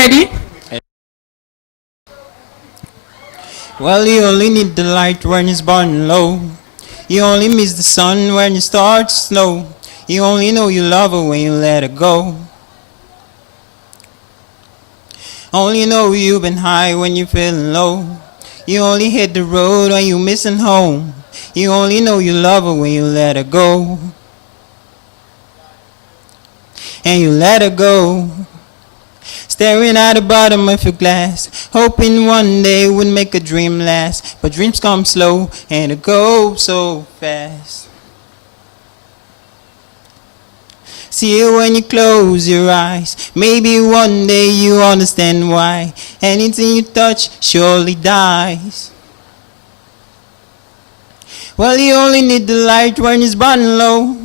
ready? Well, you only need the light when it's burning low. You only miss the sun when it starts to snow. You only know you love her when you let her go. Only know you've been high when you're feeling low. You only hit the road when you're missing home. You only know you love her when you let her go. And you let her go. Staring at the bottom of your glass, hoping one day would make a dream last. But dreams come slow and they go so fast. See it when you close your eyes. Maybe one day you understand why anything you touch surely dies. Well, you only need the light when it's burning low.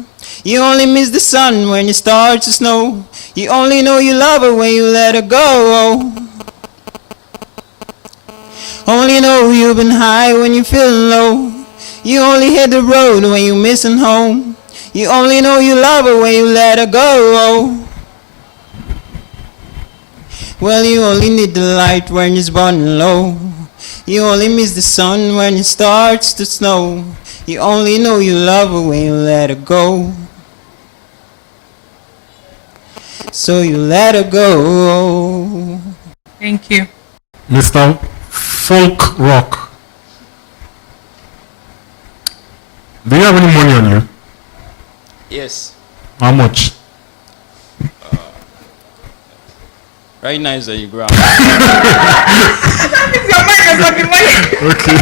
You only miss the sun when it starts to snow. You only know you love her when you let her go. Only know you've been high when you're feeling low. You only hit the road when you're missing home. You only know you love her when you let her go. Well, you only need the light when it's burning low. You only miss the sun when it starts to snow. You only know you love her when you let her go. So you let her go. Thank you. Mr. Folk Rock. Do you have any money on you? Yes. How much? Right now is on the ground. That means your mind is on the money. Okay.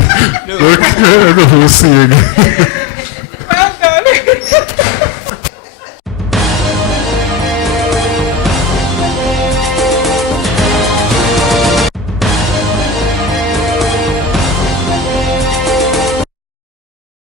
Okay. We'll see you again.